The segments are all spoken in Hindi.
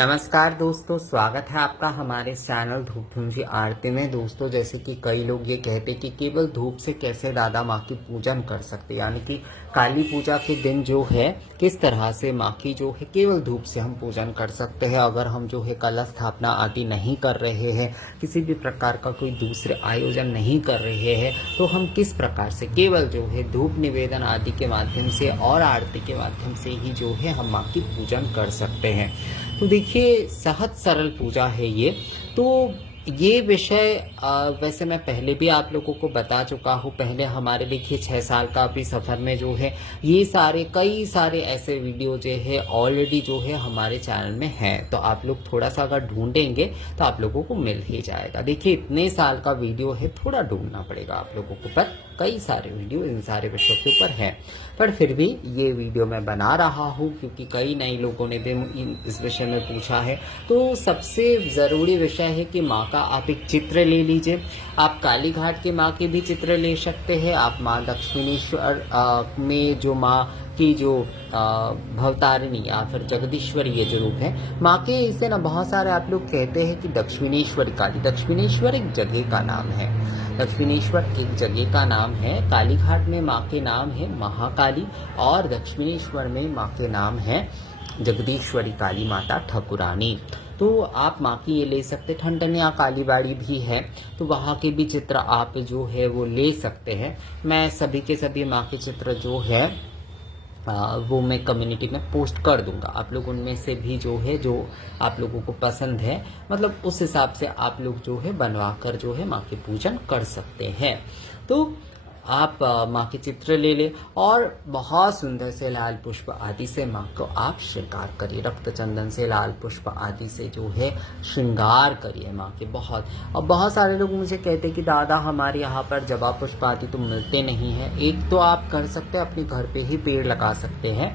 नमस्कार दोस्तों, स्वागत है आपका हमारे चैनल धूप धुंजी आरती में। दोस्तों, जैसे कि कई लोग ये कहते कि केवल धूप से कैसे दादा माँ की पूजन कर सकते, यानी कि काली पूजा के दिन जो है किस तरह से माँ की जो है केवल धूप से हम पूजन कर सकते हैं। अगर हम जो है कलश स्थापना आदि नहीं कर रहे हैं, किसी भी प्रकार का कोई दूसरे आयोजन नहीं कर रहे हैं, तो हम किस प्रकार से केवल जो है धूप निवेदन आदि के माध्यम से और आरती के माध्यम से ही जो है हम माँ की पूजन कर सकते हैं। तो देखिए, सहज सरल पूजा है ये। तो ये विषय वैसे मैं पहले भी आप लोगों को बता चुका हूँ। पहले हमारे देखिए 6 साल का अभी सफ़र में जो है ये कई सारे ऐसे वीडियो जो है ऑलरेडी जो है हमारे चैनल में हैं। तो आप लोग थोड़ा सा अगर ढूंढेंगे तो आप लोगों को मिल ही जाएगा। देखिए, इतने साल का वीडियो है, थोड़ा ढूंढना पड़ेगा आप लोगों को, पर कई सारे वीडियो इन सारे विषयों के ऊपर हैं। पर फिर भी ये वीडियो मैं बना रहा हूँ क्योंकि कई नए लोगों ने भी इस विषय में पूछा है। तो सबसे ज़रूरी विषय है कि माँ का आप एक चित्र ले लीजिए। आप काली घाट के माँ के भी चित्र ले सकते हैं। आप माँ दक्षिणेश्वर में जो माँ की जो भवतारिणी या फिर जगदीश्वरी ये जो रूप है माँ के, इसे ना बहुत सारे आप लोग कहते हैं कि दक्षिणेश्वरी काली। दक्षिणेश्वर एक जगह का नाम है, दक्षिणेश्वर एक जगह का नाम है। काली घाट में माँ के नाम है महाकाली और दक्षिणेश्वर में माँ के नाम है जगदीश्वरी काली माता ठाकुरानी। तो आप माँ की ये ले सकते। ठंडनिया काली बाड़ी भी है, तो वहाँ के भी चित्र आप जो है वो ले सकते हैं। मैं सभी के सभी माँ के चित्र जो है वो मैं कम्युनिटी में पोस्ट कर दूंगा। आप लोग उनमें से भी जो है जो आप लोगों को पसंद है, मतलब उस हिसाब से आप लोग जो है बनवा कर जो है माँ की पूजन कर सकते हैं। तो आप माँ के चित्र ले ले और बहुत सुंदर से लाल पुष्प आदि से माँ को आप श्रृंगार करिए। रक्त चंदन से लाल पुष्प आदि से जो है श्रृंगार करिए माँ के बहुत। और बहुत सारे लोग मुझे कहते हैं कि दादा हमारे यहाँ पर जबा पुष्प आदि तो मिलते नहीं हैं। एक तो आप कर सकते हैं, अपने घर पे ही पेड़ लगा सकते हैं।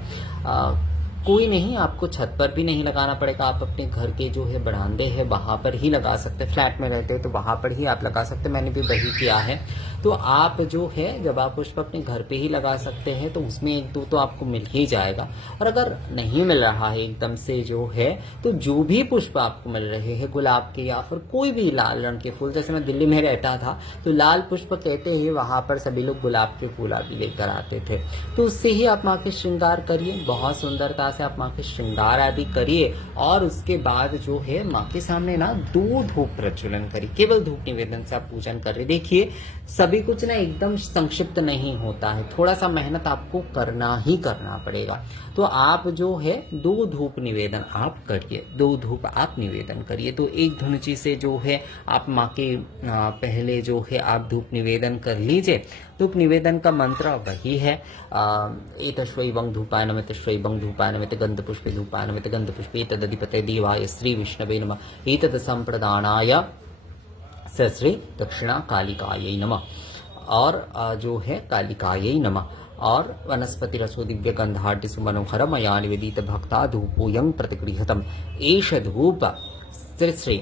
कोई नहीं, आपको छत पर भी नहीं लगाना पड़ेगा। आप अपने घर के जो है बरामदे है वहाँ पर ही लगा सकते हैं। फ्लैट में रहते हैं तो वहाँ पर ही आप लगा सकते हैं। मैंने भी वही किया है। तो आप जो है जबा पुष्प अपने घर पे ही लगा सकते हैं, तो उसमें एक दो तो आपको मिल ही जाएगा। और अगर नहीं मिल रहा है एकदम से जो है, तो जो भी पुष्प आपको मिल रहे हैं गुलाब के या फिर कोई भी लाल रंग के फूल, जैसे मैं दिल्ली में रहता था तो लाल पुष्प कहते हैं वहाँ पर सभी लोग गुलाब के फूल आदि लेकर आते थे। तो उससे ही आप माँ के श्रृंगार करिए, बहुत सुंदरता से आप माँ के श्रृंगार आदि करिए। और उसके बाद जो है माँ के सामने ना 2 धूप प्रज्वलन करिए। केवल धूप निवेदन से आप पूजन कर रहे। देखिए, सभी कुछ ना एकदम संक्षिप्त नहीं होता है, थोड़ा सा मेहनत आपको करना ही करना पड़ेगा। तो आप जो है 2 धूप निवेदन आप करिए, 2 धूप आप निवेदन करिए। तो एक धुनुची से जो है आप माँ के पहले जो है आप धूप निवेदन कर लीजिए। धूप निवेदन का मंत्र वही है, एतश्वैवं धूपाय नमः, एतश्वैवं धूपाय नमः, गंधपुष्पे धूपाय नमः, गंधपुष्पे एतदधिपते देवाय श्री विष्णवे नमः, एतद संप्रदानाय श्री दक्षिणा कालिकायै नमः। और जो है कालिकायै नमः। और वनस्पति रसो दिव्य गंधाढ़ सुमनोहर मया निवेदित भक्ता धूपोयं प्रतिगृहतम एष धूप श्री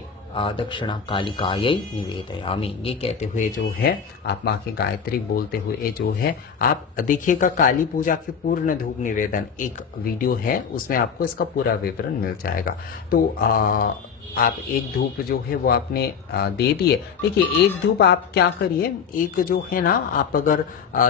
दक्षिणा कालिकायै निवेदयामि। ये कहते हुए जो है आप माँ की गायत्री बोलते हुए जो है आप देखिएगा, काली पूजा के पूर्ण धूप निवेदन एक वीडियो है, उसमें आपको इसका पूरा विवरण मिल जाएगा। तो आप एक धूप जो है वो आपने दे दिए। देखिए, एक धूप आप क्या करिए, एक जो है ना आप अगर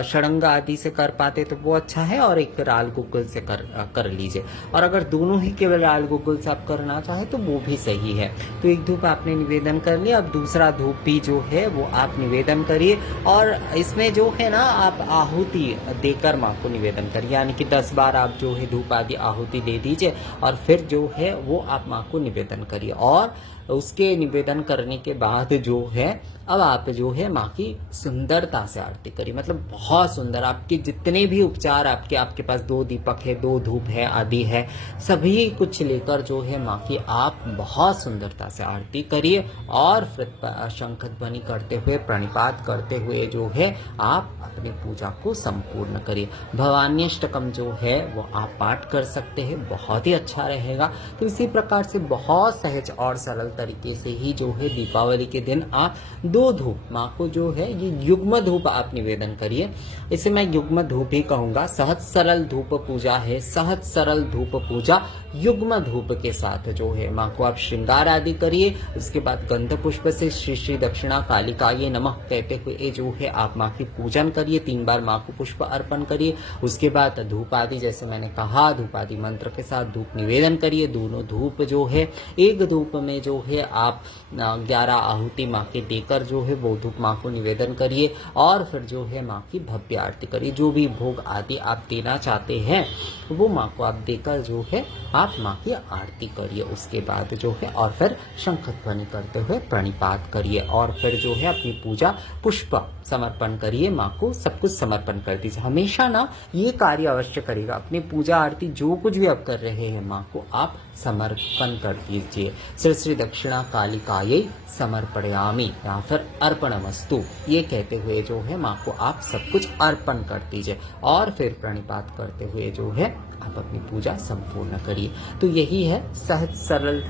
षडंग आदि से कर पाते तो वो अच्छा है, और एक लाल गुग्गल से कर लीजिए। और अगर दोनों ही केवल लाल गुग्गल से आप करना चाहे तो वो भी सही है। तो एक धूप आपने निवेदन कर लिया, अब दूसरा धूप भी जो है वो आप निवेदन करिए। और इसमें जो है ना आप आहुति देकर माँ को निवेदन करिए, यानी कि 10 बार आप जो है धूप आदि आहुति दे दीजिए और फिर जो है वो आप माँ को निवेदन करिए। और उसके निवेदन करने के बाद जो है अब आप जो है माँ की सुंदरता से आरती करिए। मतलब बहुत सुंदर, आपके जितने भी उपचार आपके पास 2 दीपक है, 2 धूप है आदि है, सभी कुछ लेकर जो है माँ की आप बहुत सुंदरता से आरती करिए। और फिर शंख ध्वनि करते हुए प्रणिपात करते हुए जो है आप अपनी पूजा को संपूर्ण करिए। भवान्यष्टकम जो है वो आप पाठ कर सकते हैं, बहुत ही अच्छा रहेगा। तो इसी प्रकार से बहुत सहज और सरल तरीके से ही जो है दीपावली के दिन आप 2 धूप माँ को जो है ये युग्म धूप आप निवेदन करिए। इसे मैं युग्म धूप ही कहूंगा। सहज सरल धूप पूजा है, सहज सरल धूप पूजा युग्म धूप के साथ जो है माँ को आप श्रृंगार आदि करिए। उसके बाद गंध पुष्प से श्री श्री दक्षिणा कालिकाये नमः कहते हुए जो है आप माँ की पूजन करिए। 3 बार माँ को पुष्प अर्पण करिए। उसके बाद धूप आदि, जैसे मैंने कहा, धूप आदि मंत्र के साथ धूप निवेदन करिए। दोनों धूप जो है, एक धूप में जो है आप 11 आहुति माँ के देकर जो है वो धूप माँ को निवेदन करिए और फिर जो है माँ की भव्य आरती करिए। जो भी भोग आदि आप देना चाहते हैं वो माँ को आप देकर जो है आप माँ की आरती करिए। उसके बाद जो है और फिर शंख ध्वनि करते हुए प्रणिपात करिए और फिर जो है अपनी पूजा पुष्प समर्पण करिए। माँ को सब कुछ समर्पण कर दीजिए। हमेशा ना ये कार्य अवश्य करिएगा। अपनी पूजा आरती जो कुछ भी आप कर रहे हैं माँ को आप समर्पण कर दीजिए। श्री श्री दक्षिणा कालिकायै समर्पयामि या फिर अर्पणमस्तु ये कहते हुए जो है माँ को आप सब कुछ अर्पण कर दीजिए और फिर प्रणिपात करते हुए जो है आप अपनी पूजा संपूर्ण करिए। तो यही है सहज सरल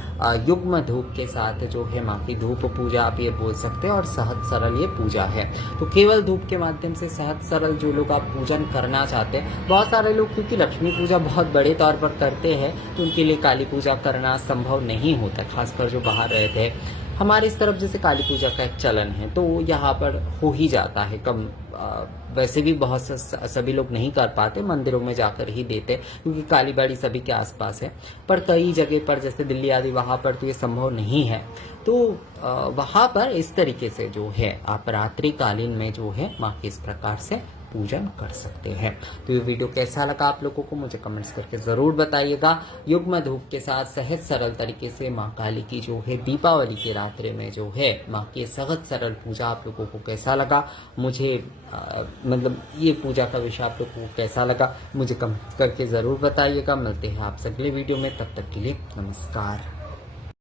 युग्म धूप के साथ जो है माँ की धूप पूजा आप ये बोल सकते हैं और सहज सरल ये पूजा है। तो केवल धूप के माध्यम से सहज सरल जो लोग आप पूजन करना चाहते हैं, बहुत सारे लोग क्योंकि लक्ष्मी पूजा बहुत बड़े तौर पर करते हैं तो उनके लिए काली पूजा करना संभव नहीं होता, खासकर जो बाहर रहते हैं। हमारे इस तरफ जैसे काली पूजा का एक चलन है तो यहाँ पर हो ही जाता है कम। वैसे भी बहुत सभी लोग नहीं कर पाते, मंदिरों में जाकर ही देते क्योंकि कालीबाड़ी सभी के आसपास है। पर कई जगह पर जैसे दिल्ली आदि वहाँ पर तो ये संभव नहीं है। तो वहाँ पर इस तरीके से जो है आप रात्रिकालीन में जो है माँ के इस प्रकार से पूजन कर सकते हैं। तो ये वीडियो कैसा लगा आप लोगों को मुझे कमेंट्स करके ज़रूर बताइएगा। युग्म धूप के साथ सहज सरल तरीके से माँ काली की जो है दीपावली की रात्रि में जो है माँ की सहज सरल पूजा आप लोगों को कैसा लगा, मुझे मतलब ये पूजा का विषय आप लोगों को कैसा लगा मुझे कमेंट्स करके ज़रूर बताइएगा। मिलते हैं आपसे अगले वीडियो में, तब तक के लिए नमस्कार।